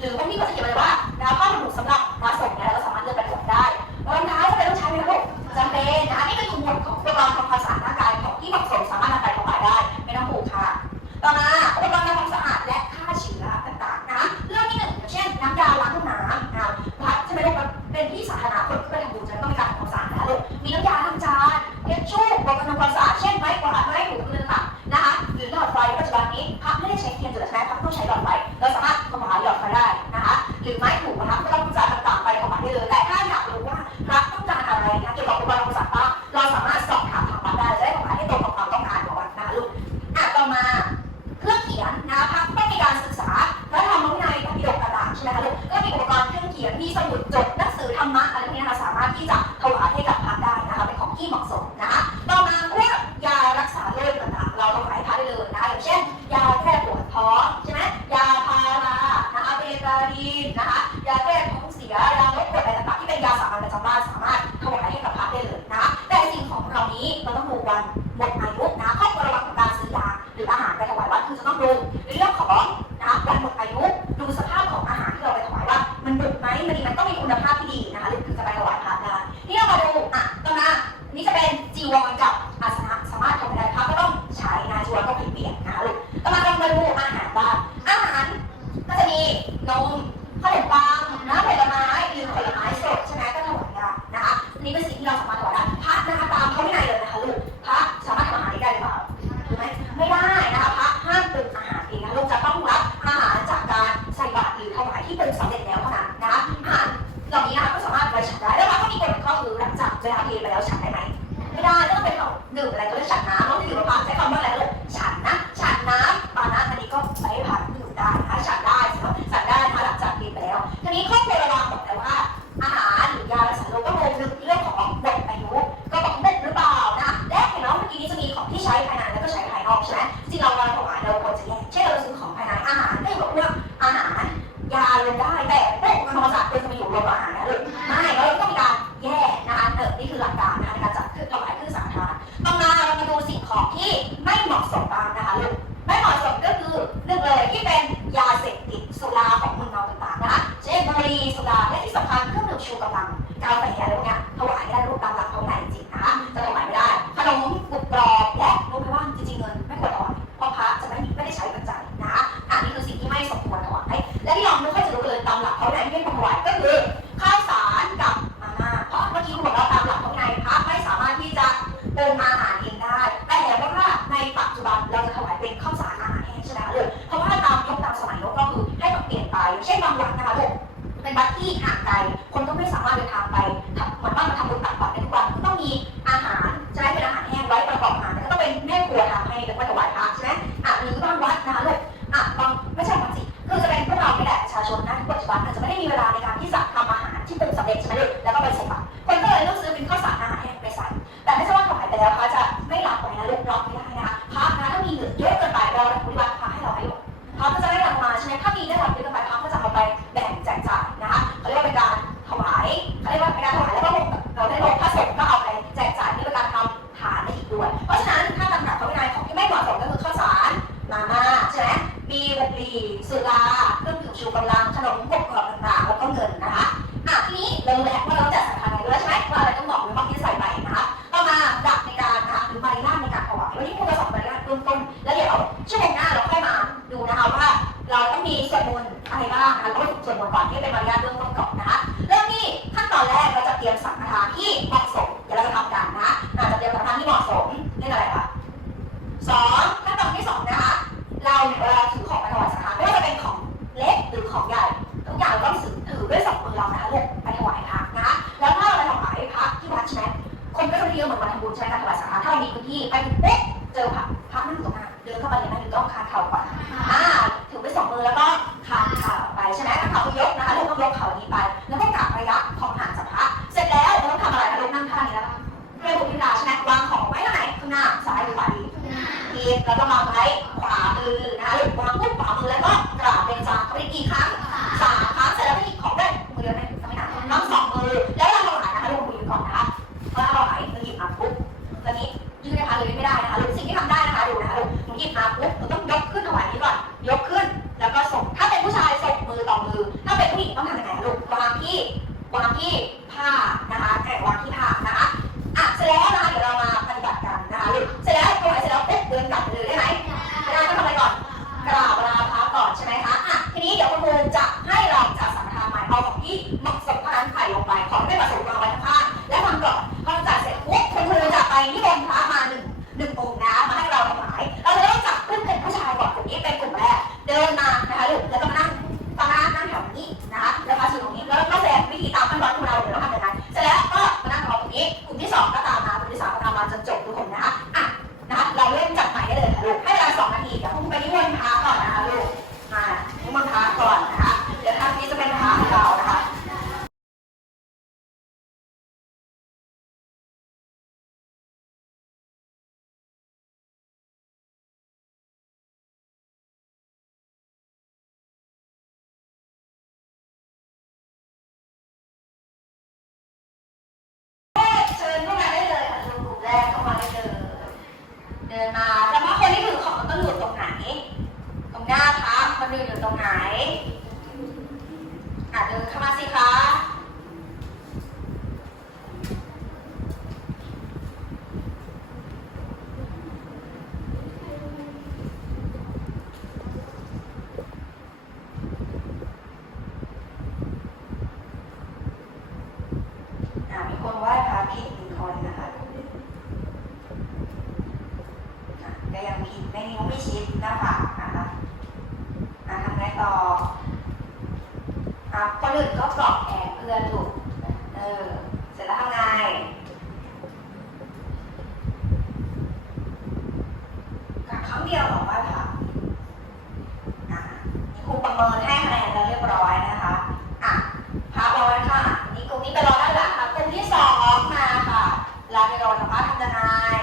หรือว่ามีประ ถวายสังฆทานถ้าเรามีพื้นที่ไปถึงเป๊ะเจอพระพระนั่งตรงหน้าเดินเข้าไปเลยนะหรือต้องคานเข่าก่อนอ่าถือไปสองมือแล้วก็คานเข่าไปใช่ไหมถ้าเข่าก็ยกนะคะแต้องยกเข่านี้ไป แล้วก็กลับระยะของห่างจากพระเสร็จแล้วเราต้องทำอะไรเรานั่งท่านี้แล้วเรียกบุญพิราใช่ไหมวางของไว้ตรงไหนข้างหน้าซ้ายหรือขวาดีผิแล้วก็มางไว้ มา แต่ว่าคนที่ถือของมันต้องอยู่ตรงไหน ตรงหน้าพระมันอยู่ตรงไหนอะเดินเข้ามาสิคะ the eye.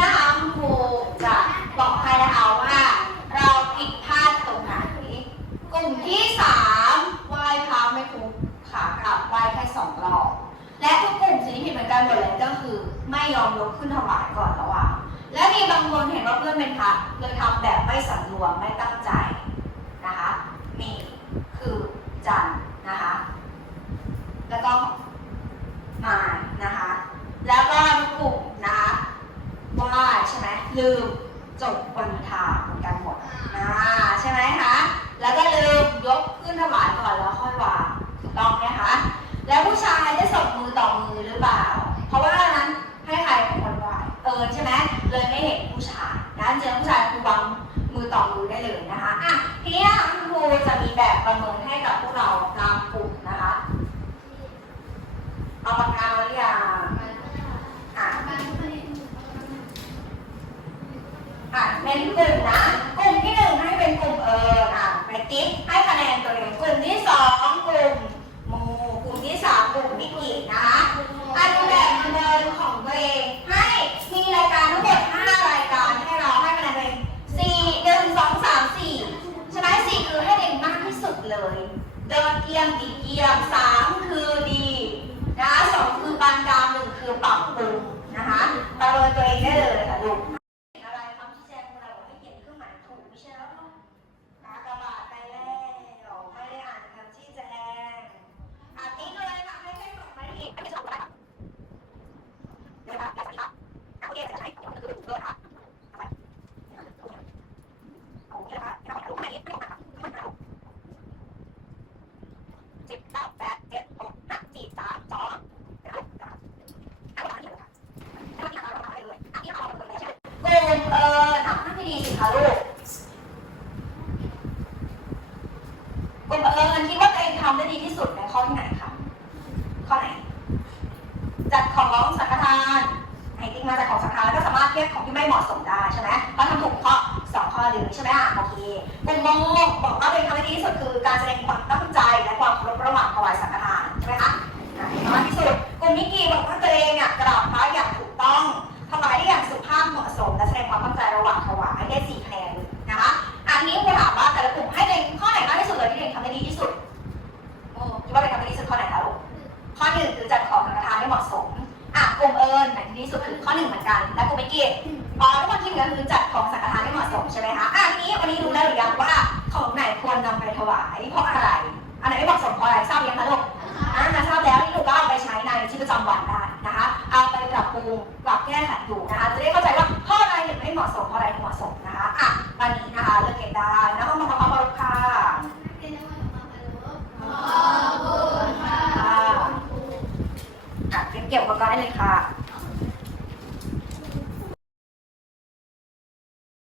นะคะคุณครูจะบอกใครนะคะว่า เราผิดพลาดตรงไหนกลุ่มที่สามว่ายเาไม่ครบขากลับว่ายแค่สองรอบและทุกกลุ่มสิ่งที่ผิดเหมือนกันหมดเลยก็คือ ไม่ยอมยกขึ้นถวายก่อนระหว่างและมีบางคนเห็นว่าเพื่อนเป็นพระเลยทำแบบไม่สำรวมไม่ตั้งใจนะคะนี่คือจันนะคะ แล้วก็มานะคะ แล้วก็ทุกกลุ่ม วใช่ไหมลืมจบวัน Yeah. จัดของสังฆทานให้ติ๊กมาจัดของสังฆทานแล้วก็สามารถเทียกของที่ไม่เหมาะสมได้ใช่ไหมเพราะทำถูกข้อสองข้อหนึ่งใช่ไหมอะโอเคกลุ่มโมบอกว่าเป็นคำทำได้ดีที่สุดคือการแสดงความตั้งใจและความเคารพระหว่างถวายสังฆทานใช่ไหมคะมาที่สุดกลุ่มมิกกี้บอกว่าตัวเองเนี่ยกราบพระอย่างถูกต้องถวายได้อย่างสุภาพเหมาะสมและแสดงความตั้งใจระหว่าง ดีที่ดีสุดคือข้อหนึ่งเหมือนกัน และกูไม่เกียรติอ๋อทุกคนคิดเหมือนกันคือจัดของสังฆทานให้เหมาะสมใช่ไหมคะอะทีนี้วันนี้รู้แล้วหรือยังว่าของไหนควรนำไปถวายเพราะอะไร อันไหนไม่เหมาะสมเพราะอะไรทราบยังคะลูกอ่าทราบแล้วนี่ลูกก็เอาไปใช้ในชีวิตประจำวันได้นะคะ เอาไปปรับปรุงปรับแก้ไขดูนะคะจะได้เข้าใจว่าข้ออะไรถึงไม่เหมาะสมข้ออะไรถึงเหมาะสมนะคะอะตอนนี้